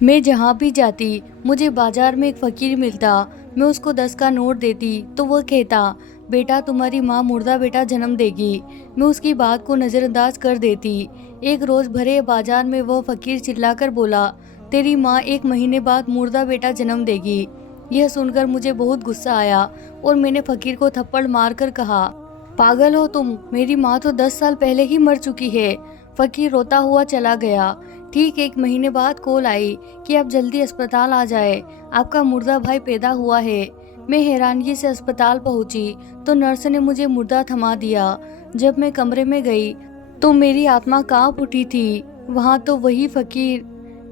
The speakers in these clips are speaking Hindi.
मैं जहाँ भी जाती मुझे बाजार में एक फकीर मिलता। मैं उसको 10 का नोट देती तो वह कहता, बेटा तुम्हारी माँ मुर्दा बेटा जन्म देगी। मैं उसकी बात को नज़रअंदाज कर देती। एक रोज़ भरे बाजार में वह फकीर चिल्लाकर बोला, तेरी माँ 1 महीने बाद मुर्दा बेटा जन्म देगी। यह सुनकर मुझे बहुत गुस्सा आया और मैंने फकीर को थप्पड़ मारकर कहा, पागल हो तुम, मेरी माँ तो 10 साल पहले ही मर चुकी है। फकीर रोता हुआ चला गया। ठीक 1 महीने बाद कॉल आई कि आप जल्दी अस्पताल आ जाए, आपका मुर्दा भाई पैदा हुआ है। मैं हैरानगी से अस्पताल पहुंची तो नर्स ने मुझे मुर्दा थमा दिया। जब मैं कमरे में गई तो मेरी आत्मा कांप उठी थी। वहाँ तो वही फकीर।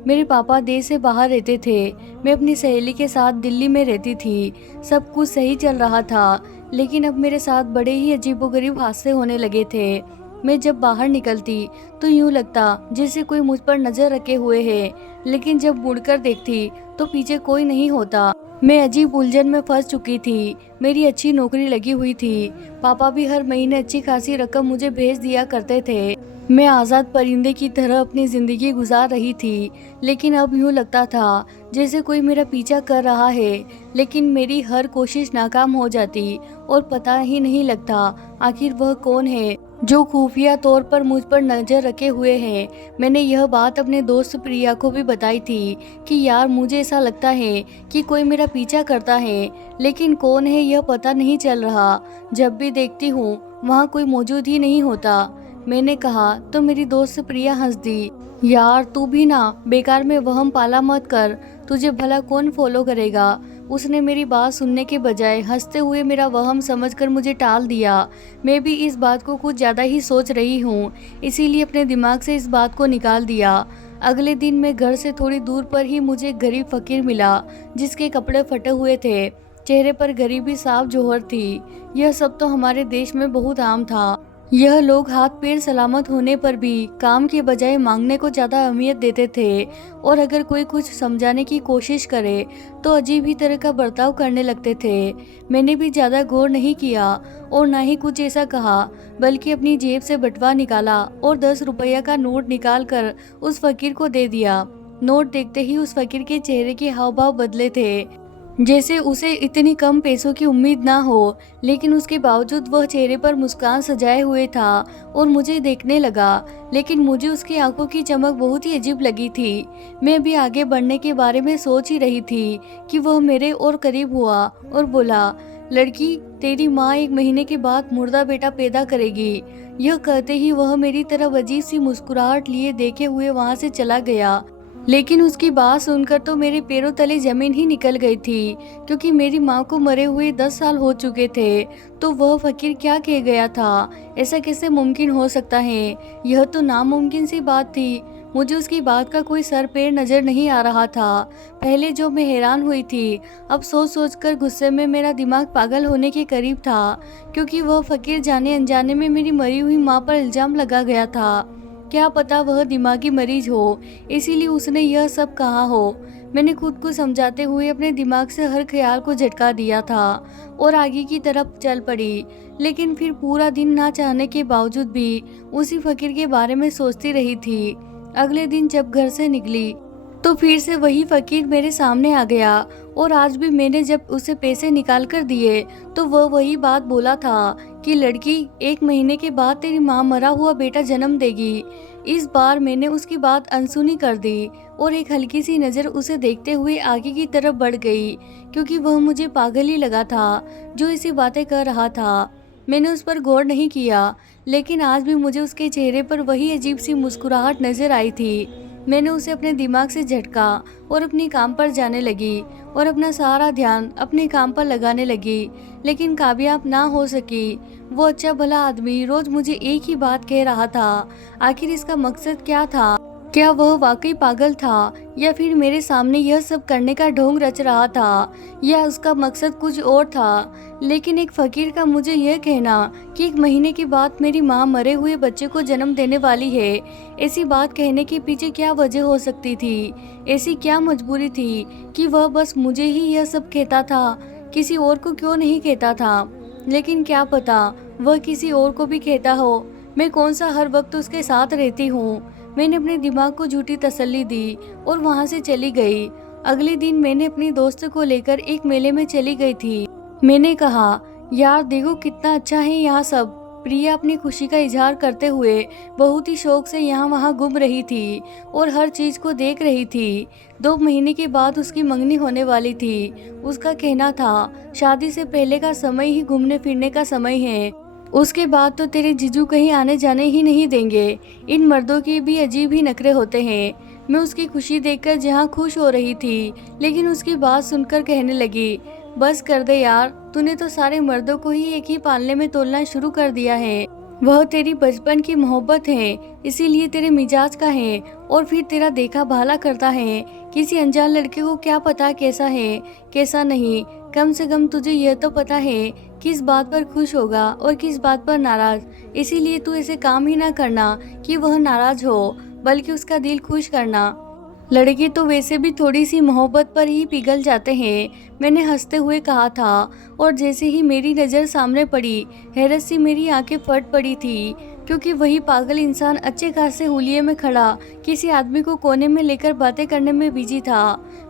मेरे पापा देश से बाहर रहते थे। मैं अपनी सहेली के साथ दिल्ली में रहती थी। सब कुछ सही चल रहा था, लेकिन अब मेरे साथ बड़े ही अजीबोगरीब हादसे होने लगे थे। मैं जब बाहर निकलती तो यूं लगता जैसे कोई मुझ पर नजर रखे हुए है, लेकिन जब मुड़कर देखती तो पीछे कोई नहीं होता। मैं अजीब उलझन में फंस चुकी थी। मेरी अच्छी नौकरी लगी हुई थी। पापा भी हर महीने अच्छी खासी रकम मुझे भेज दिया करते थे। मैं आज़ाद परिंदे की तरह अपनी ज़िंदगी गुजार रही थी, लेकिन अब यूँ लगता था जैसे कोई मेरा पीछा कर रहा है, लेकिन मेरी हर कोशिश नाकाम हो जाती और पता ही नहीं लगता आखिर वह कौन है जो खुफिया तौर पर मुझ पर नज़र रखे हुए है। मैंने यह बात अपने दोस्त प्रिया को भी बताई थी कि यार मुझे ऐसा लगता है कि कोई मेरा पीछा करता है, लेकिन कौन है यह पता नहीं चल रहा। जब भी देखती हूँ वहाँ कोई मौजूद ही नहीं होता। मैंने कहा तो मेरी दोस्त प्रिया हंस दी, यार तू भी ना बेकार में वहम पाला मत कर, तुझे भला कौन फॉलो करेगा। उसने मेरी बात सुनने के बजाय हंसते हुए मेरा वहम समझकर मुझे टाल दिया। मैं भी इस बात को कुछ ज़्यादा ही सोच रही हूँ, इसीलिए अपने दिमाग से इस बात को निकाल दिया। अगले दिन मैं घर से थोड़ी दूर पर ही मुझे एक गरीब फकीर मिला, जिसके कपड़े फटे हुए थे, चेहरे पर गरीबी साफ जोहर थी। यह सब तो हमारे देश में बहुत आम था। यह लोग हाथ पैर सलामत होने पर भी काम के बजाय मांगने को ज़्यादा अहमियत देते थे, और अगर कोई कुछ समझाने की कोशिश करे तो अजीब ही तरह का बर्ताव करने लगते थे। मैंने भी ज़्यादा गौर नहीं किया और ना ही कुछ ऐसा कहा, बल्कि अपनी जेब से बटुआ निकाला और 10 रुपया का नोट निकाल कर उस फकीर को दे दिया। नोट देखते ही उस फकीर के चेहरे के हाव भाव बदले थे, जैसे उसे इतनी कम पैसों की उम्मीद ना हो, लेकिन उसके बावजूद वह चेहरे पर मुस्कान सजाए हुए था और मुझे देखने लगा। लेकिन मुझे उसकी आंखों की चमक बहुत ही अजीब लगी थी। मैं भी आगे बढ़ने के बारे में सोच ही रही थी कि वह मेरे और करीब हुआ और बोला, लड़की तेरी माँ 1 महीने के बाद मुर्दा बेटा पैदा करेगी। यह कहते ही वह मेरी तरफ अजीब सी मुस्कुराहट लिए देखे हुए वहाँ से चला गया। लेकिन उसकी बात सुनकर तो मेरे पैरों तले जमीन ही निकल गई थी, क्योंकि मेरी माँ को मरे हुए 10 साल हो चुके थे। तो वह फकीर क्या कह गया था, ऐसा कैसे मुमकिन हो सकता है। यह तो नामुमकिन सी बात थी। मुझे उसकी बात का कोई सर पैर नजर नहीं आ रहा था। पहले जो मैं हैरान हुई थी, अब सोच सोच कर गुस्से में मेरा दिमाग पागल होने के करीब था, क्योंकि वह फकीर जाने अनजाने में मेरी मरी हुई माँ पर इल्जाम लगा गया था। क्या पता वह दिमागी मरीज हो, इसीलिए उसने यह सब कहा हो। मैंने खुद को समझाते हुए अपने दिमाग से हर ख्याल को झटका दिया था और आगे की तरफ चल पड़ी। लेकिन फिर पूरा दिन ना चाहने के बावजूद भी उसी फकीर के बारे में सोचती रही थी। अगले दिन जब घर से निकली तो फिर से वही फकीर मेरे सामने आ गया, और आज भी मैंने जब उसे पैसे निकाल कर दिए तो वह वही बात बोला था कि लड़की 1 महीने के बाद तेरी माँ मरा हुआ बेटा जन्म देगी। इस बार मैंने उसकी बात अनसुनी कर दी और एक हल्की सी नज़र उसे देखते हुए आगे की तरफ बढ़ गई, क्योंकि वह मुझे पागल ही लगा था जो ऐसी बातें कर रहा था। मैंने उस पर गौर नहीं किया, लेकिन आज भी मुझे उसके चेहरे पर वही अजीब सी मुस्कुराहट नजर आई थी। मैंने उसे अपने दिमाग से झटका और अपनी काम पर जाने लगी और अपना सारा ध्यान अपने काम पर लगाने लगी, लेकिन कामयाब ना हो सकी। वो अच्छा भला आदमी रोज मुझे एक ही बात कह रहा था। आखिर इसका मकसद क्या था? क्या वह वाकई पागल था, या फिर मेरे सामने यह सब करने का ढोंग रच रहा था, या उसका मकसद कुछ और था। लेकिन एक फकीर का मुझे यह कहना कि 1 महीने के बाद मेरी माँ मरे हुए बच्चे को जन्म देने वाली है, ऐसी बात कहने के पीछे क्या वजह हो सकती थी? ऐसी क्या मजबूरी थी कि वह बस मुझे ही यह सब कहता था, किसी और को क्यों नहीं कहता था? लेकिन क्या पता वह किसी और को भी कहता हो। मैं कौन सा हर वक्त उसके साथ रहती हूँ। मैंने अपने दिमाग को झूठी तसल्ली दी और वहाँ से चली गई। अगले दिन मैंने अपनी दोस्त को लेकर एक मेले में चली गई थी। मैंने कहा, यार देखो कितना अच्छा है यहाँ सब। प्रिया अपनी खुशी का इजहार करते हुए बहुत ही शौक से यहाँ वहाँ घूम रही थी और हर चीज़ को देख रही थी। 2 महीने के बाद उसकी मंगनी होने वाली थी। उसका कहना था, शादी से पहले का समय ही घूमने फिरने का समय है, उसके बाद तो तेरे जीजू कहीं आने जाने ही नहीं देंगे। इन मर्दों के भी अजीब ही नखरे होते हैं। मैं उसकी खुशी देखकर जहाँ खुश हो रही थी, लेकिन उसकी बात सुनकर कहने लगी, बस कर दे यार, तूने तो सारे मर्दों को ही एक ही पालने में तोलना शुरू कर दिया है। वह तेरी बचपन की मोहब्बत है, इसीलिए तेरे मिजाज का है और फिर तेरा देखा भाला करता है। किसी अनजान लड़के को क्या पता कैसा है कैसा नहीं। कम से कम तुझे यह तो पता है किस बात पर खुश होगा और किस बात पर नाराज। इसीलिए तू ऐसे काम ही ना करना कि वह नाराज हो, बल्कि उसका दिल खुश करना। लड़के तो वैसे भी थोड़ी सी मोहब्बत पर ही पिघल जाते हैं, मैंने हंसते हुए कहा था। और जैसे ही मेरी नज़र सामने पड़ी, हैरत से मेरी आंखें फट पड़ी थी, क्योंकि वही पागल इंसान अच्छे खासे हुलिये में खड़ा किसी आदमी को कोने में लेकर बातें करने में बिजी था।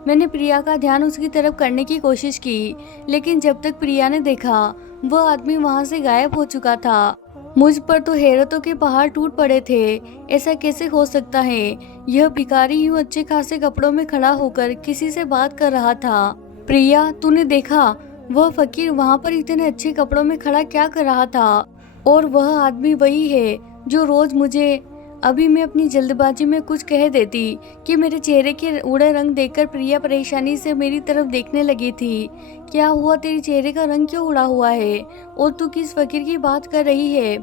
मैंने प्रिया का ध्यान उसकी तरफ करने की कोशिश की, लेकिन जब तक प्रिया ने देखा, वह आदमी वहाँ से गायब हो चुका था। मुझ पर तो हैरतों के पहाड़ टूट पड़े थे। ऐसा कैसे हो सकता है? यह भिखारी यूं अच्छे खासे कपड़ों में खड़ा होकर किसी से बात कर रहा था। प्रिया, तूने देखा वह फकीर वहाँ पर इतने अच्छे कपड़ों में खड़ा क्या कर रहा था? और वह आदमी वही है जो रोज मुझे। अभी मैं अपनी जल्दबाजी में कुछ कह देती कि मेरे चेहरे के उड़े रंग देखकर प्रिया परेशानी से मेरी तरफ देखने लगी थी। क्या हुआ, तेरे चेहरे का रंग क्यों उड़ा हुआ है और तू किस फकीर की बात कर रही है?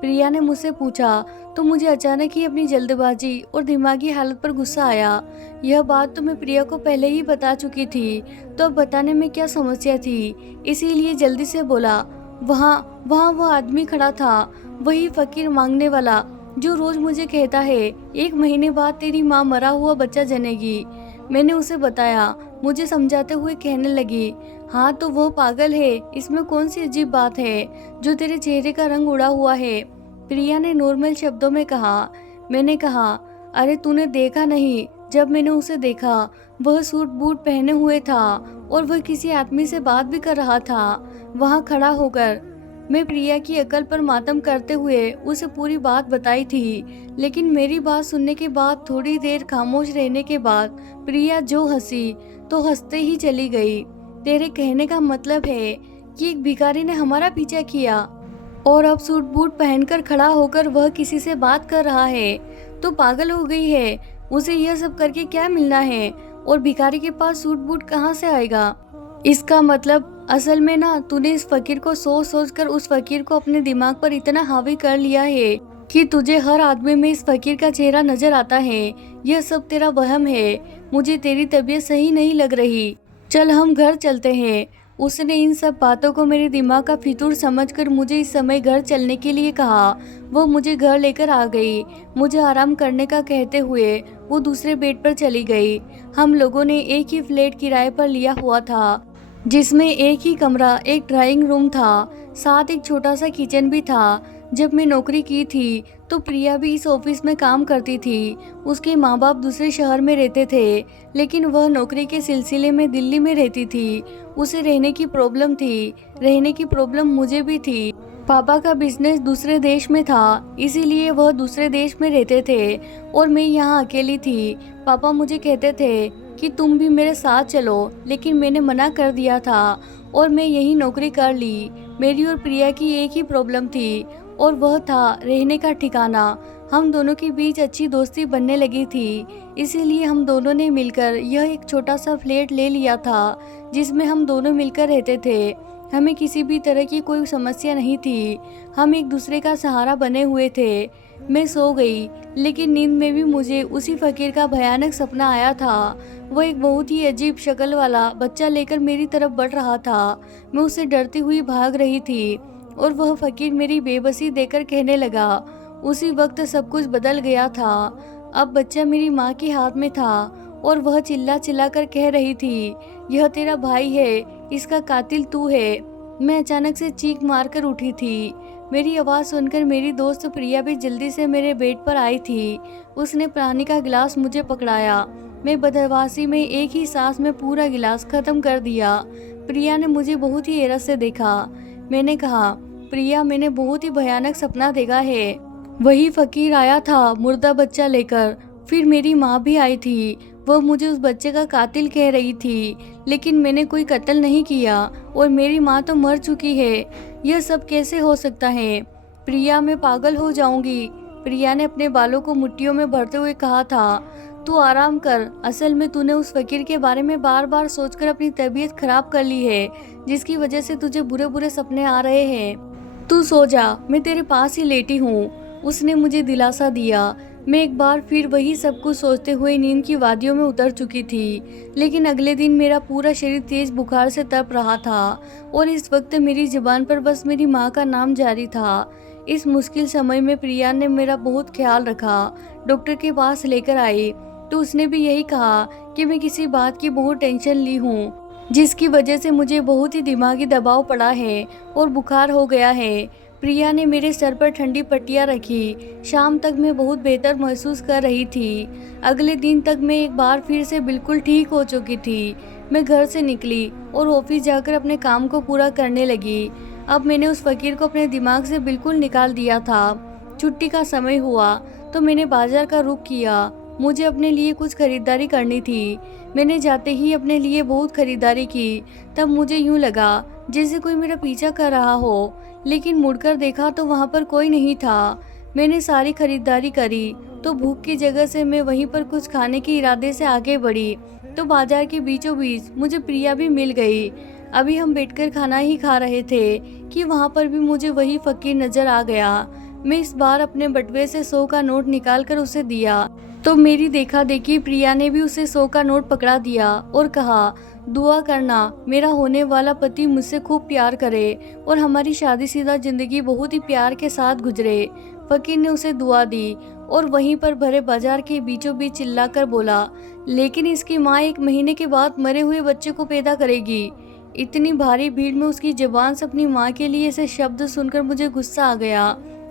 प्रिया ने मुझसे पूछा तो मुझे अचानक ही अपनी जल्दबाजी और दिमागी हालत पर गुस्सा आया। यह बात तो मैं प्रिया को पहले ही बता चुकी थी, तो अब बताने में क्या समस्या थी? इसीलिए जल्दी से बोला, वहाँ वहाँ वो आदमी खड़ा था, वही फकीर मांगने वाला जो रोज मुझे कहता है 1 महीने बाद तेरी माँ मरा हुआ बच्चा जनेगी। मैंने उसे बताया। मुझे समझाते हुए कहने लगी, हाँ तो वो पागल है, इसमें कौन सी अजीब बात है जो तेरे चेहरे का रंग उड़ा हुआ है? प्रिया ने नॉर्मल शब्दों में कहा। मैंने कहा, अरे तूने देखा नहीं, जब मैंने उसे देखा वह सूट बूट पहने हुए था और वह किसी आदमी से बात भी कर रहा था वहाँ खड़ा होकर। मैं प्रिया की अकल पर मातम करते हुए उसे पूरी बात बताई थी, लेकिन मेरी बात सुनने के बाद थोड़ी देर खामोश रहने के बाद प्रिया जो हंसी तो हंसते ही चली गई। तेरे कहने का मतलब है कि एक भिखारी ने हमारा पीछा किया और अब सूट बूट पहनकर खड़ा होकर वह किसी से बात कर रहा है? तो पागल हो गई है, उसे यह सब करके क्या मिलना है? और भिखारी के पास सूट बूट कहाँ से आएगा? इसका मतलब असल में ना, तूने इस फकीर को सोच सोच कर उस फकीर को अपने दिमाग पर इतना हावी कर लिया है कि तुझे हर आदमी में इस फकीर का चेहरा नजर आता है। यह सब तेरा वहम है। मुझे तेरी तबीयत सही नहीं लग रही, चल हम घर चलते हैं। उसने इन सब बातों को मेरे दिमाग का फितूर समझकर मुझे इस समय घर चलने के लिए कहा। वो मुझे घर लेकर आ गई। मुझे आराम करने का कहते हुए वो दूसरे बेड पर चली गई। हम लोगों ने एक ही फ्लैट किराए पर लिया हुआ था, जिसमें एक ही कमरा, एक ड्राइंग रूम था, साथ एक छोटा सा किचन भी था। जब मैं नौकरी की थी तो प्रिया भी इस ऑफिस में काम करती थी। उसके माँ बाप दूसरे शहर में रहते थे, लेकिन वह नौकरी के सिलसिले में दिल्ली में रहती थी। उसे रहने की प्रॉब्लम थी, रहने की प्रॉब्लम मुझे भी थी। पापा का बिजनेस दूसरे देश में था, इसीलिए वह दूसरे देश में रहते थे और मैं यहाँ अकेली थी। पापा मुझे कहते थे कि तुम भी मेरे साथ चलो, लेकिन मैंने मना कर दिया था और मैं यही नौकरी कर ली। मेरी और प्रिया की एक ही प्रॉब्लम थी और वह था रहने का ठिकाना। हम दोनों के बीच अच्छी दोस्ती बनने लगी थी, इसीलिए हम दोनों ने मिलकर यह एक छोटा सा फ्लैट ले लिया था, जिसमें हम दोनों मिलकर रहते थे। हमें किसी भी तरह की कोई समस्या नहीं थी, हम एक दूसरे का सहारा बने हुए थे। मैं सो गई, लेकिन नींद में भी मुझे उसी फकीर का भयानक सपना आया था। वह एक बहुत ही अजीब शक्ल वाला बच्चा लेकर मेरी तरफ बढ़ रहा था। मैं उससे डरती हुई भाग रही थी और वह फकीर मेरी बेबसी देखकर कहने लगा। उसी वक्त सब कुछ बदल गया था। अब बच्चा मेरी माँ के हाथ में था और वह चिल्ला चिल्ला कर कह रही थी, यह तेरा भाई है, इसका कातिल तू है। मैं अचानक से चीख मारकर उठी थी। मेरी आवाज़ सुनकर मेरी दोस्त प्रिया भी जल्दी से मेरे बेड पर आई थी। उसने पानी का गिलास मुझे पकड़ाया। मैं बदहवासी में एक ही सांस में पूरा गिलास खत्म कर दिया। प्रिया ने मुझे बहुत ही हैरत से देखा। मैंने कहा, प्रिया, मैंने बहुत ही भयानक सपना देखा है। वही फकीर आया था मुर्दा बच्चा लेकर। फिर मेरी माँ भी आई थी। वह मुझे उस बच्चे का कातिल कह रही थी, लेकिन मैंने कोई कत्ल नहीं किया और मेरी माँ तो मर चुकी है। यह सब कैसे हो सकता है? प्रिया, मैं पागल हो जाऊंगी। प्रिया ने अपने बालों को मुट्ठियों में भरते हुए कहा था, तू आराम कर। असल में तूने उस फकीर के बारे में बार बार सोचकर अपनी तबीयत खराब कर ली है, जिसकी वजह से तुझे बुरे बुरे सपने आ रहे हैं। तू सो जा, मैं तेरे पास ही लेटी हूँ। उसने मुझे दिलासा दिया। मैं एक बार फिर वही सब कुछ सोचते हुए नींद की वादियों में उतर चुकी थी। लेकिन अगले दिन मेरा पूरा शरीर तेज बुखार से तप रहा था और इस वक्त मेरी जुबान पर बस मेरी माँ का नाम जारी था। इस मुश्किल समय में प्रिया ने मेरा बहुत ख्याल रखा। डॉक्टर के पास लेकर आई तो उसने भी यही कहा कि मैं किसी बात की बहुत टेंशन ली हूँ, जिसकी वजह से मुझे बहुत ही दिमागी दबाव पड़ा है और बुखार हो गया है। प्रिया ने मेरे सर पर ठंडी पट्टियाँ रखी। शाम तक मैं बहुत बेहतर महसूस कर रही थी। अगले दिन तक मैं एक बार फिर से बिल्कुल ठीक हो चुकी थी। मैं घर से निकली और ऑफिस जाकर अपने काम को पूरा करने लगी। अब मैंने उस फकीर को अपने दिमाग से बिल्कुल निकाल दिया था। छुट्टी का समय हुआ तो मैंने बाजार का रुख किया। मुझे अपने लिए कुछ खरीदारी करनी थी। मैंने जाते ही अपने लिए बहुत खरीदारी की। तब मुझे यूं लगा जैसे कोई मेरा पीछा कर रहा हो, लेकिन मुड़कर देखा तो वहाँ पर कोई नहीं था। मैंने सारी खरीदारी करी तो भूख की जगह से मैं वहीं पर कुछ खाने के इरादे से आगे बढ़ी तो बाजार के बीचों बीच मुझे प्रिया भी मिल गई। अभी हम बैठकर खाना ही खा रहे थे कि वहाँ पर भी मुझे वही फकीर नजर आ गया। मैं इस बार अपने बटुए से 100 का नोट निकाल कर उसे दिया तो मेरी देखा देखी प्रिया ने भी उसे 100 का नोट पकड़ा दिया और कहा, दुआ करना मेरा होने वाला पति मुझसे खूब प्यार करे और हमारी शादीशुदा जिंदगी बहुत ही प्यार के साथ गुजरे। फकीर ने उसे दुआ दी और वहीं पर भरे बाजार के बीचों बीच चिल्लाकर बोला, लेकिन इसकी माँ 1 महीने के बाद मरे हुए बच्चे को पैदा करेगी। इतनी भारी भीड़ में उसकी जुबान से अपनी माँ के लिए ऐसे शब्द सुनकर मुझे गुस्सा आ गया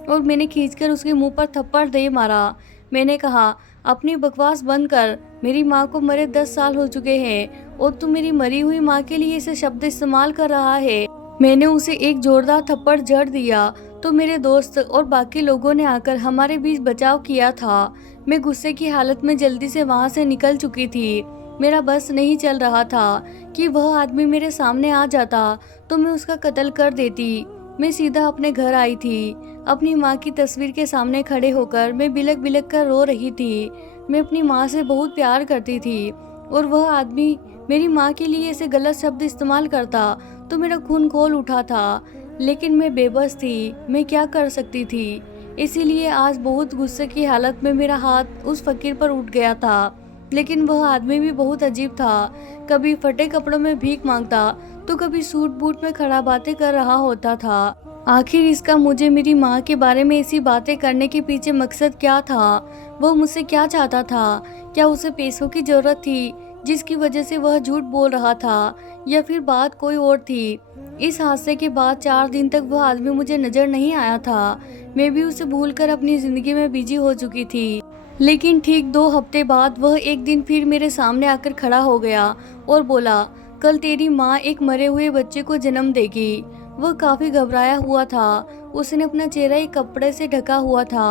और मैंने खींचकर उसके मुंह पर थप्पड़ दे मारा। मैंने कहा, अपनी बकवास बंद कर। मेरी माँ को मरे 10 साल हो चुके हैं और तू मेरी मरी हुई माँ के लिए ऐसे शब्द इस्तेमाल कर रहा है। मैंने उसे एक जोरदार थप्पड़ जड़ दिया तो मेरे दोस्त और बाकी लोगों ने आकर हमारे बीच बचाव किया था। मैं गुस्से की हालत में जल्दी से वहाँ से निकल चुकी थी। मेरा बस नहीं चल रहा था कि वह आदमी मेरे सामने आ जाता तो मैं उसका कत्ल कर देती। मैं सीधा अपने घर आई थी। अपनी माँ की तस्वीर के सामने खड़े होकर मैं बिलक बिलक कर रो रही थी। मैं अपनी माँ से बहुत प्यार करती थी और वह आदमी मेरी माँ के लिए ऐसे गलत शब्द इस्तेमाल करता तो मेरा खून खौल उठा था। लेकिन मैं बेबस थी, मैं क्या कर सकती थी। इसीलिए आज बहुत गुस्से की हालत में मेरा हाथ उस फकीर पर उठ गया था। लेकिन वह आदमी भी बहुत अजीब था। कभी फटे कपड़ों में भीख मांगता तो कभी सूट बूट में खड़ा बातें कर रहा होता था। आखिर इसका मुझे मेरी माँ के बारे में ऐसी बातें करने के पीछे मकसद क्या था? वह मुझसे क्या चाहता था? क्या उसे पैसों की जरूरत थी जिसकी वजह से वह झूठ बोल रहा था, या फिर बात कोई और थी? इस हादसे के बाद 4 दिन तक वह आदमी मुझे नजर नहीं आया था। मैं भी उसे भूलकर अपनी जिंदगी में बिजी हो चुकी थी। लेकिन ठीक 2 हफ्ते बाद वह एक दिन फिर मेरे सामने आकर खड़ा हो गया और बोला, कल तेरी माँ एक मरे हुए बच्चे को जन्म देगी। वह काफी घबराया हुआ था। उसने अपना चेहरा एक कपड़े से ढका हुआ था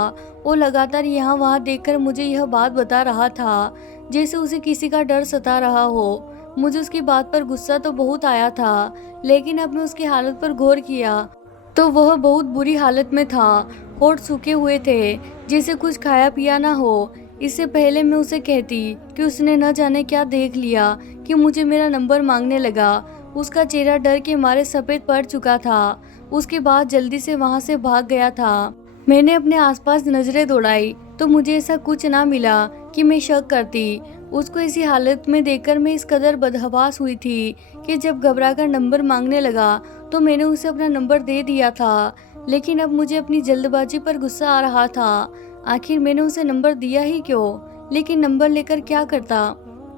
और लगातार यहाँ वहाँ देखकर मुझे यह बात बता रहा था जैसे उसे किसी का डर सता रहा हो। मुझे उसकी बात पर गुस्सा तो बहुत आया था, लेकिन अब मैं उसकी हालत पर गौर किया तो वह बहुत बुरी हालत में था। होठ सूखे हुए थे, जैसे कुछ खाया पिया ना हो। इससे पहले मैं उसे कहती कि उसने न जाने क्या देख लिया कि मुझे मेरा नंबर मांगने लगा। उसका चेहरा डर के मारे सफ़ेद पड़ चुका था। उसके बाद जल्दी से वहाँ से भाग गया था। मैंने अपने आसपास नजरें दौड़ाई तो मुझे ऐसा कुछ ना मिला कि मैं शक करती। उसको ऐसी हालत में देखकर मैं इस कदर बदहवास हुई थी कि जब घबराकर नंबर मांगने लगा तो मैंने उसे अपना नंबर दे दिया था। लेकिन अब मुझे अपनी जल्दबाजी पर गुस्सा आ रहा था। आखिर मैंने उसे नंबर दिया ही क्यों? लेकिन नंबर लेकर क्या करता?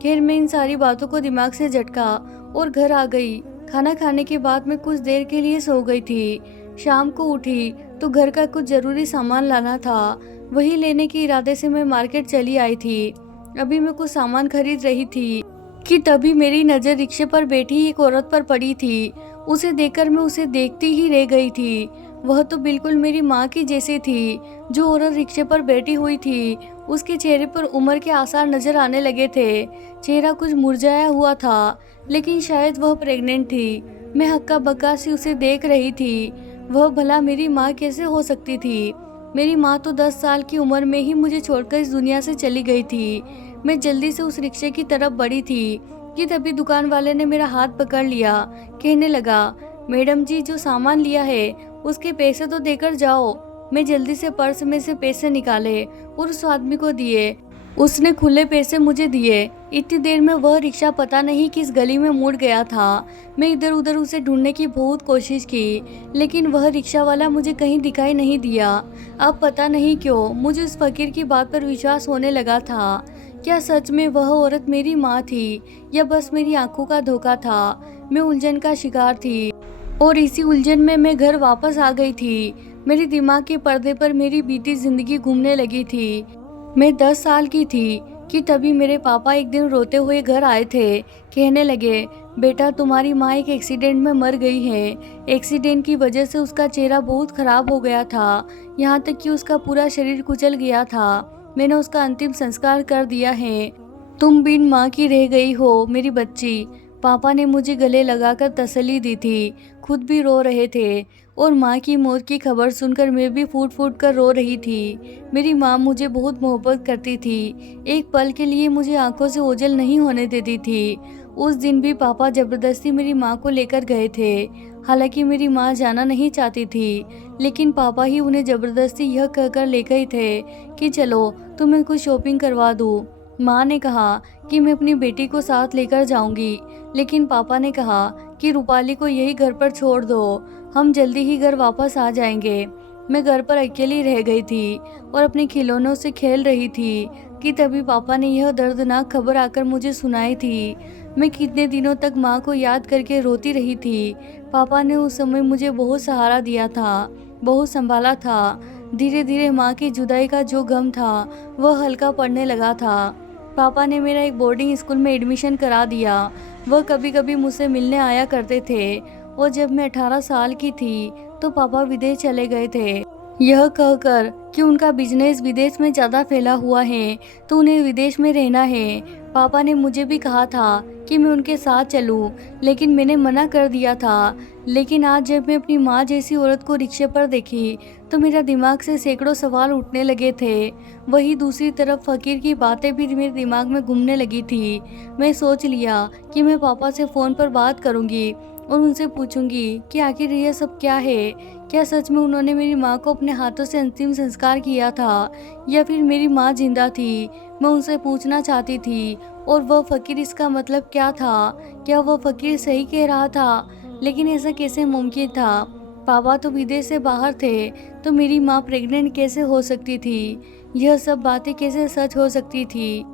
खैर, मैं इन सारी बातों को दिमाग से झटका और घर आ गई। खाना खाने के बाद मैं कुछ देर के लिए सो गई थी। शाम को उठी तो घर का कुछ ज़रूरी सामान लाना था। वही लेने के इरादे से मैं मार्केट चली आई थी। अभी मैं कुछ सामान खरीद रही थी कि तभी मेरी नज़र रिक्शे पर बैठी एक औरत पर पड़ी थी। उसे देखकर मैं उसे देखती ही रह गई थी। वह तो बिल्कुल मेरी माँ की जैसी थी। जो औरत रिक्शे पर बैठी हुई थी उसके चेहरे पर उम्र के आसार नजर आने लगे थे। चेहरा कुछ मुरझाया हुआ था, लेकिन शायद वह प्रेग्नेंट थी। मैं हक्का बक्का सी उसे देख रही थी। वह भला मेरी माँ कैसे हो सकती थी? मेरी माँ तो 10 साल की उम्र में ही मुझे छोड़कर इस दुनिया से चली गई थी। मैं जल्दी से उस रिक्शे की तरफ बढ़ी थी कि तभी दुकान वाले ने मेरा हाथ पकड़ लिया। कहने लगा, मैडम जी, जो सामान लिया है उसके पैसे तो देकर जाओ। मैं जल्दी से पर्स में से पैसे निकाले और उस आदमी को दिए। उसने खुले पैसे मुझे दिए। इतनी देर में वह रिक्शा पता नहीं किस गली में मुड़ गया था। मैं इधर उधर उसे ढूंढने की बहुत कोशिश की, लेकिन वह रिक्शा वाला मुझे कहीं दिखाई नहीं दिया। अब पता नहीं क्यों मुझे उस फकीर की बात पर विश्वास होने लगा था। क्या सच में वह औरत मेरी माँ थी या बस मेरी आंखों का धोखा था? मैं उलझन का शिकार थी और इसी उलझन में मैं घर वापस आ गई थी। मेरे दिमाग के पर्दे पर मेरी बीती जिंदगी घूमने लगी थी। मैं 10 साल की थी कि तभी मेरे पापा एक दिन रोते हुए घर आए थे। कहने लगे, बेटा, तुम्हारी माँ एक एक्सीडेंट में मर गई है। एक्सीडेंट की वजह से उसका चेहरा बहुत खराब हो गया था, यहाँ तक कि उसका पूरा शरीर कुचल गया था। मैंने उसका अंतिम संस्कार कर दिया है। तुम बिन माँ की रह गई हो मेरी बच्ची। पापा ने मुझे गले लगाकर तसल्ली दी थी। खुद भी रो रहे थे और माँ की मौत की खबर सुनकर मैं भी फूट फूट कर रो रही थी। मेरी माँ मुझे बहुत मोहब्बत करती थी। एक पल के लिए मुझे आंखों से ओझल नहीं होने देती थी। उस दिन भी पापा जबरदस्ती मेरी माँ को लेकर गए थे। हालांकि मेरी माँ जाना नहीं चाहती थी, लेकिन पापा ही उन्हें जबरदस्ती यह कहकर ले गए थे कि चलो तुम्हें कुछ शॉपिंग करवा दूँ। माँ ने कहा कि मैं अपनी बेटी को साथ लेकर जाऊंगी, लेकिन पापा ने कहा कि रूपाली को यही घर पर छोड़ दो, हम जल्दी ही घर वापस आ जाएंगे। मैं घर पर अकेली रह गई थी और अपने खिलौनों से खेल रही थी कि तभी पापा ने यह दर्दनाक खबर आकर मुझे सुनाई थी। मैं कितने दिनों तक माँ को याद करके रोती रही थी। पापा ने उस समय मुझे बहुत सहारा दिया था, बहुत संभाला था। धीरे धीरे माँ की जुदाई का जो गम था वह हल्का पड़ने लगा था। पापा ने मेरा एक बोर्डिंग स्कूल में एडमिशन करा दिया। वह कभी कभी मुझसे मिलने आया करते थे और जब मैं 18 साल की थी तो पापा विदेश चले गए थे, यह कहकर कि उनका बिजनेस विदेश में ज़्यादा फैला हुआ है तो उन्हें विदेश में रहना है। पापा ने मुझे भी कहा था कि मैं उनके साथ चलूं, लेकिन मैंने मना कर दिया था। लेकिन आज जब मैं अपनी माँ जैसी औरत को रिक्शे पर देखी तो मेरा दिमाग से सैकड़ों सवाल उठने लगे थे। वही दूसरी तरफ फकीर की बातें भी मेरे दिमाग में घूमने लगी थी। मैं सोच लिया कि मैं पापा से फ़ोन पर बात करूँगी और उनसे पूछूंगी कि आखिर यह सब क्या है। क्या सच में उन्होंने मेरी माँ को अपने हाथों से अंतिम संस्कार किया था या फिर मेरी माँ जिंदा थी? मैं उनसे पूछना चाहती थी। और वह फकीर, इसका मतलब क्या था? क्या वह फकीर सही कह रहा था? लेकिन ऐसा कैसे मुमकिन था? पापा तो विदेश से बाहर थे, तो मेरी माँ प्रेग्नेंट कैसे हो सकती थी? यह सब बातें कैसे सच हो सकती थी?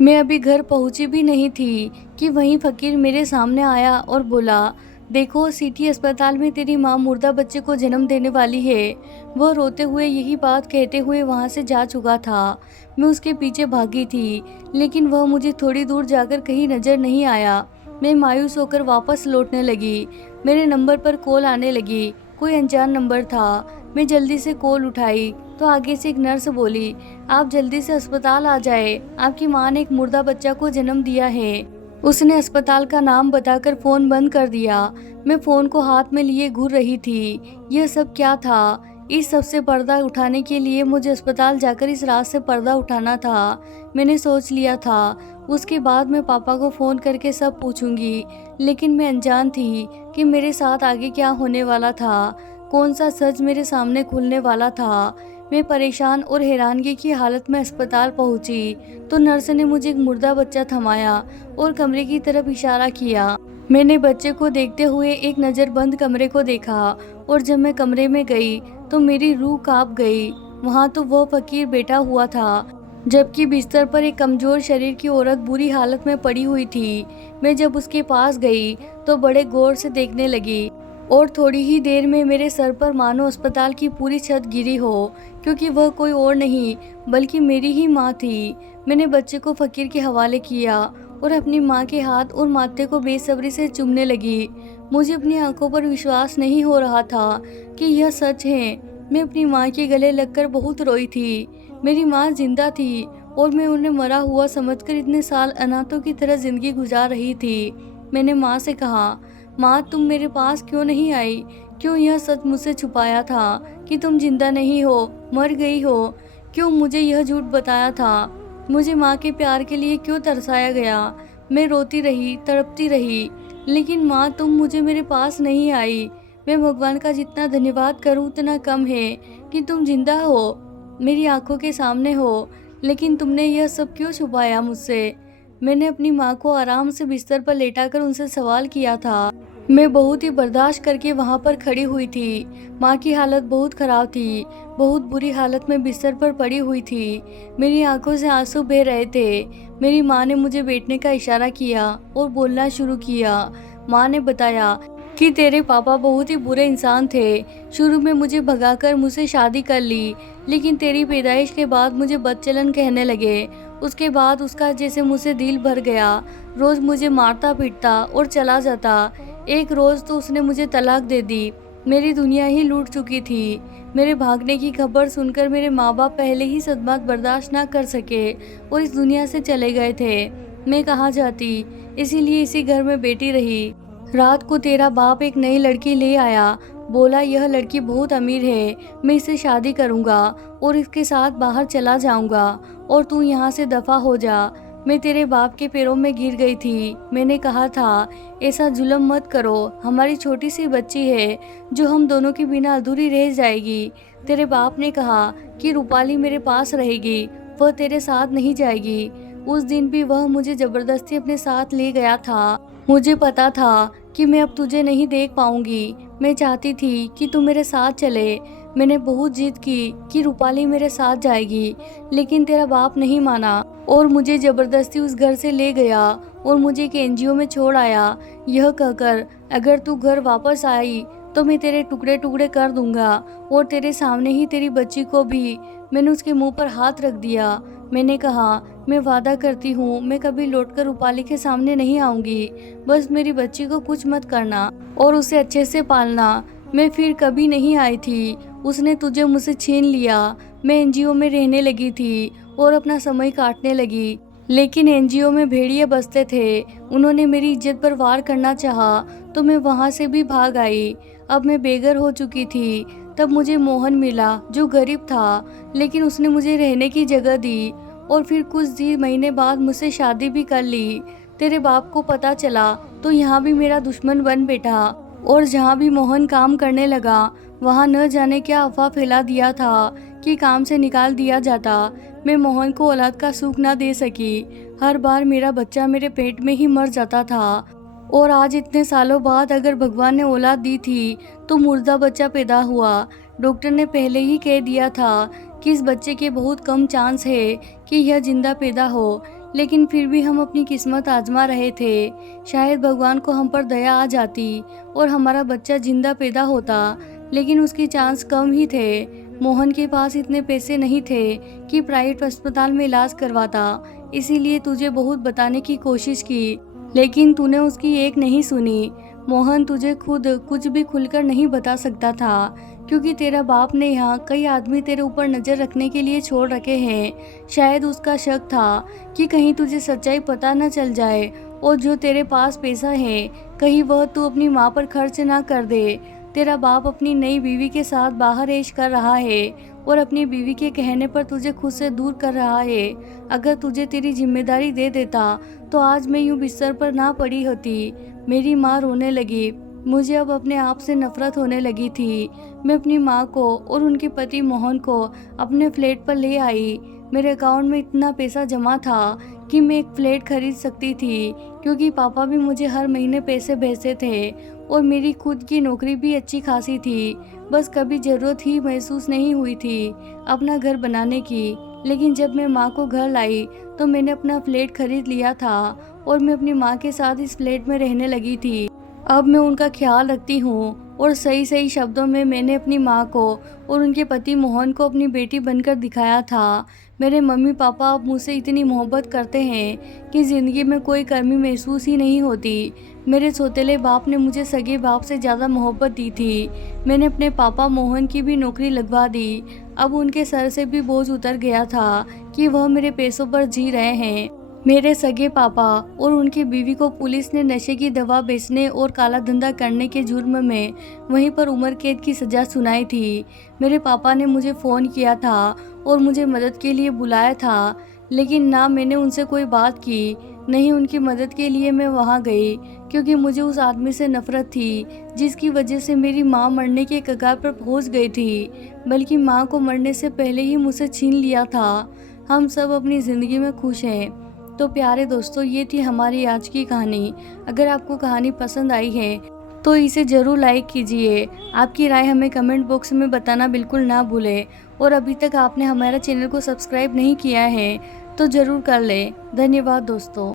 मैं अभी घर पहुंची भी नहीं थी कि वहीं फकीर मेरे सामने आया और बोला, देखो, सिटी अस्पताल में तेरी माँ मुर्दा बच्चे को जन्म देने वाली है। वह रोते हुए यही बात कहते हुए वहाँ से जा चुका था। मैं उसके पीछे भागी थी, लेकिन वह मुझे थोड़ी दूर जाकर कहीं नजर नहीं आया। मैं मायूस होकर वापस लौटने लगी। मेरे नंबर पर कॉल आने लगी। कोई अनजान नंबर था। मैं जल्दी से कॉल उठाई तो आगे से एक नर्स बोली, आप जल्दी से अस्पताल आ जाए, आपकी माँ ने एक मुर्दा बच्चा को जन्म दिया है। उसने अस्पताल का नाम बताकर फ़ोन बंद कर दिया। मैं फ़ोन को हाथ में लिए घूर रही थी। यह सब क्या था? इस सब से पर्दा उठाने के लिए मुझे अस्पताल जाकर इस रात से पर्दा उठाना था। मैंने सोच लिया था। उसके बाद मैं पापा को फ़ोन करके सब पूछूंगी, लेकिन मैं अनजान थी कि मेरे साथ आगे क्या होने वाला था, कौन सा सच मेरे सामने खुलने वाला था। मैं परेशान और हैरानगी की हालत में अस्पताल पहुंची तो नर्स ने मुझे एक मुर्दा बच्चा थमाया और कमरे की तरफ इशारा किया। मैंने बच्चे को देखते हुए एक नज़र बंद कमरे को देखा और जब मैं कमरे में गई तो मेरी रूह कांप गई। वहाँ तो वह फकीर बैठा हुआ था, जबकि बिस्तर पर एक कमज़ोर शरीर की औरत बुरी हालत में पड़ी हुई थी। मैं जब उसके पास गई तो बड़े गौर से देखने लगी और थोड़ी ही देर में मेरे सर पर मानो अस्पताल की पूरी छत गिरी हो, क्योंकि वह कोई और नहीं बल्कि मेरी ही माँ थी। मैंने बच्चे को फ़कीर के हवाले किया और अपनी माँ के हाथ और माथे को बेसब्री से चूमने लगी। मुझे अपनी आंखों पर विश्वास नहीं हो रहा था कि यह सच है। मैं अपनी माँ के गले लगकर बहुत रोई थी। मेरी माँ जिंदा थी और मैं उन्हें मरा हुआ समझकर इतने साल अनाथों की तरह ज़िंदगी गुजार रही थी। मैंने माँ से कहा, माँ तुम मेरे पास क्यों नहीं आई? क्यों यह सच मुझसे छुपाया था कि तुम जिंदा नहीं हो, मर गई हो? क्यों मुझे यह झूठ बताया था? मुझे माँ के प्यार के लिए क्यों तरसाया गया? मैं रोती रही, तड़पती रही, लेकिन माँ तुम मुझे मेरे पास नहीं आई। मैं भगवान का जितना धन्यवाद करूँ उतना कम है कि तुम जिंदा हो, मेरी आंखों के सामने हो, लेकिन तुमने यह सब क्यों छुपाया मुझसे? मैंने अपनी माँ को आराम से बिस्तर पर लेटाकर उनसे सवाल किया था। मैं बहुत ही बर्दाश्त करके वहाँ पर खड़ी हुई थी। माँ की हालत बहुत ख़राब थी, बहुत बुरी हालत में बिस्तर पर पड़ी हुई थी। मेरी आंखों से आंसू बह रहे थे। मेरी माँ ने मुझे बैठने का इशारा किया और बोलना शुरू किया। माँ ने बताया कि तेरे पापा बहुत ही बुरे इंसान थे। शुरू में मुझे भगाकर मुझसे शादी कर ली, लेकिन तेरी पैदाइश के बाद मुझे बदचलन कहने लगे। उसके बाद उसका जैसे मुझसे दिल भर गया। रोज़ मुझे मारता पीटता और चला जाता। एक रोज़ तो उसने मुझे तलाक दे दी। मेरी दुनिया ही लूट चुकी थी। मेरे भागने की खबर सुनकर मेरे माँ बाप पहले ही सदमा बर्दाश्त ना कर सके और इस दुनिया से चले गए थे। मैं कहाँ जाती, इसीलिए इसी घर में बैठी रही। रात को तेरा बाप एक नई लड़की ले आया। बोला यह लड़की बहुत अमीर है, मैं इससे शादी करूँगा और इसके साथ बाहर चला जाऊँगा और तू यहाँ से दफ़ा हो जा। मैं तेरे बाप के पैरों में गिर गई थी। मैंने कहा था ऐसा जुल्म मत करो, हमारी छोटी सी बच्ची है जो हम दोनों के बिना अधूरी रह जाएगी। तेरे बाप ने कहा कि रूपाली मेरे पास रहेगी, वह तेरे साथ नहीं जाएगी। उस दिन भी वह मुझे ज़बरदस्ती अपने साथ ले गया था। मुझे पता था कि मैं अब तुझे नहीं देख पाऊंगी। मैं चाहती थी कि तू मेरे साथ चले। मैंने बहुत जिद की कि रूपाली मेरे साथ जाएगी, लेकिन तेरा बाप नहीं माना और मुझे ज़बरदस्ती उस घर से ले गया और मुझे एक एनजीओ में छोड़ आया, यह कहकर अगर तू घर वापस आई तो मैं तेरे टुकड़े टुकड़े कर दूंगा और तेरे सामने ही तेरी बच्ची को भी। मैंने उसके मुंह पर हाथ रख दिया। मैंने कहा मैं वादा करती हूँ मैं कभी लौटकर रूपाली के सामने नहीं आऊँगी। बस मेरी बच्ची को कुछ मत करना और उसे अच्छे से पालना। मैं फिर कभी नहीं आई थी। उसने तुझे मुझसे छीन लिया। मैं एनजीओ में रहने लगी थी और अपना समय काटने लगी, लेकिन एनजीओ में भेड़िए बसते थे। उन्होंने मेरी इज्जत पर वार करना चाहा तो मैं वहाँ से भी भाग आई। अब मैं बेघर हो चुकी थी। तब मुझे मोहन मिला जो गरीब था, लेकिन उसने मुझे रहने की जगह दी और फिर कुछ ही महीने बाद मुझसे शादी भी कर ली। तेरे बाप को पता चला तो यहाँ भी मेरा दुश्मन बन बैठा और जहाँ भी मोहन काम करने लगा वहाँ न जाने क्या अफवाह फैला दिया था कि काम से निकाल दिया जाता। मैं मोहन को औलाद का सुख ना दे सकी। हर बार मेरा बच्चा मेरे पेट में ही मर जाता था और आज इतने सालों बाद अगर भगवान ने औलाद दी थी तो मुर्दा बच्चा पैदा हुआ। डॉक्टर ने पहले ही कह दिया था कि इस बच्चे के बहुत कम चांस है कि यह जिंदा पैदा हो, लेकिन फिर भी हम अपनी किस्मत आजमा रहे थे। शायद भगवान को हम पर दया आ जाती और हमारा बच्चा जिंदा पैदा होता, लेकिन उसकी चांस कम ही थे। मोहन के पास इतने पैसे नहीं थे कि प्राइवेट अस्पताल में इलाज करवाता, इसीलिए तुझे बहुत बताने की कोशिश की, लेकिन तूने उसकी एक नहीं सुनी। मोहन तुझे खुद कुछ भी खुलकर नहीं बता सकता था, क्योंकि तेरा बाप ने यहाँ कई आदमी तेरे ऊपर नज़र रखने के लिए छोड़ रखे हैं। शायद उसका शक था कि कहीं तुझे सच्चाई पता न चल जाए और जो तेरे पास पैसा है कहीं वह तू अपनी माँ पर खर्च ना कर दे। तेरा बाप अपनी नई बीवी के साथ बाहर ऐश कर रहा है और अपनी बीवी के कहने पर तुझे खुद से दूर कर रहा है। अगर तुझे तेरी जिम्मेदारी दे देता तो आज मैं यूं बिस्तर पर ना पड़ी होती। मेरी माँ रोने लगी। मुझे अब अपने आप से नफरत होने लगी थी। मैं अपनी माँ को और उनके पति मोहन को अपने फ्लैट पर ले आई। मेरे अकाउंट में इतना पैसा जमा था कि मैं एक फ्लैट खरीद सकती थी, क्योंकि पापा भी मुझे हर महीने पैसे भेजते थे और मेरी खुद की नौकरी भी अच्छी खासी थी। बस कभी ज़रूरत ही महसूस नहीं हुई थी अपना घर बनाने की। लेकिन जब मैं माँ को घर लाई तो मैंने अपना फ्लैट खरीद लिया था और मैं अपनी माँ के साथ इस फ्लैट में रहने लगी थी। अब मैं उनका ख्याल रखती हूँ और सही सही शब्दों में मैंने अपनी माँ को और उनके पति मोहन को अपनी बेटी बनकर दिखाया था। मेरे मम्मी पापा अब मुझसे इतनी मोहब्बत करते हैं कि ज़िंदगी में कोई कमी महसूस ही नहीं होती। मेरे सौतेले बाप ने मुझे सगे बाप से ज़्यादा मोहब्बत दी थी। मैंने अपने पापा मोहन की भी नौकरी लगवा दी। अब उनके सर से भी बोझ उतर गया था कि वह मेरे पैसों पर जी रहे हैं। मेरे सगे पापा और उनकी बीवी को पुलिस ने नशे की दवा बेचने और काला धंधा करने के जुर्म में वहीं पर उम्र कैद की सज़ा सुनाई थी। मेरे पापा ने मुझे फ़ोन किया था और मुझे मदद के लिए बुलाया था, लेकिन ना मैंने उनसे कोई बात की, नहीं उनकी मदद के लिए मैं वहां गई, क्योंकि मुझे उस आदमी से नफ़रत थी जिसकी वजह से मेरी माँ मरने के कगार पर पहुंच गई थी, बल्कि माँ को मरने से पहले ही मुझसे छीन लिया था। हम सब अपनी ज़िंदगी में खुश हैं। तो प्यारे दोस्तों, ये थी हमारी आज की कहानी। अगर आपको कहानी पसंद आई है तो इसे ज़रूर लाइक कीजिए। आपकी राय हमें कमेंट बॉक्स में बताना बिल्कुल ना भूलें। और अभी तक आपने हमारा चैनल को सब्सक्राइब नहीं किया है तो ज़रूर कर लें। धन्यवाद दोस्तों।